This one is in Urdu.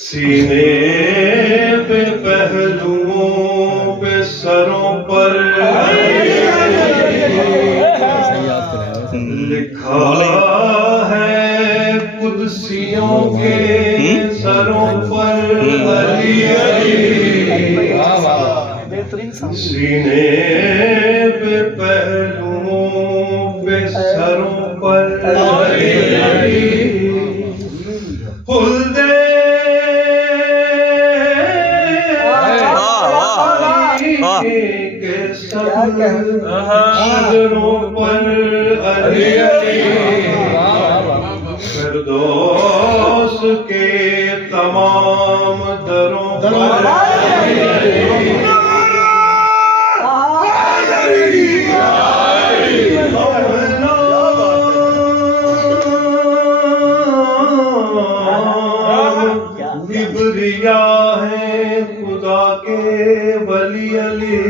سینے پہ پہلوؤں پہ سروں پر لکھا ہے قدسیوں کے سروں پر علی علی سینے پہ پہلوؤں پہ سروں پر علی علی شجروں پر علی علی فردوس کے تمام دروں پر علی علی کبریا ہے خدا کے ولی علی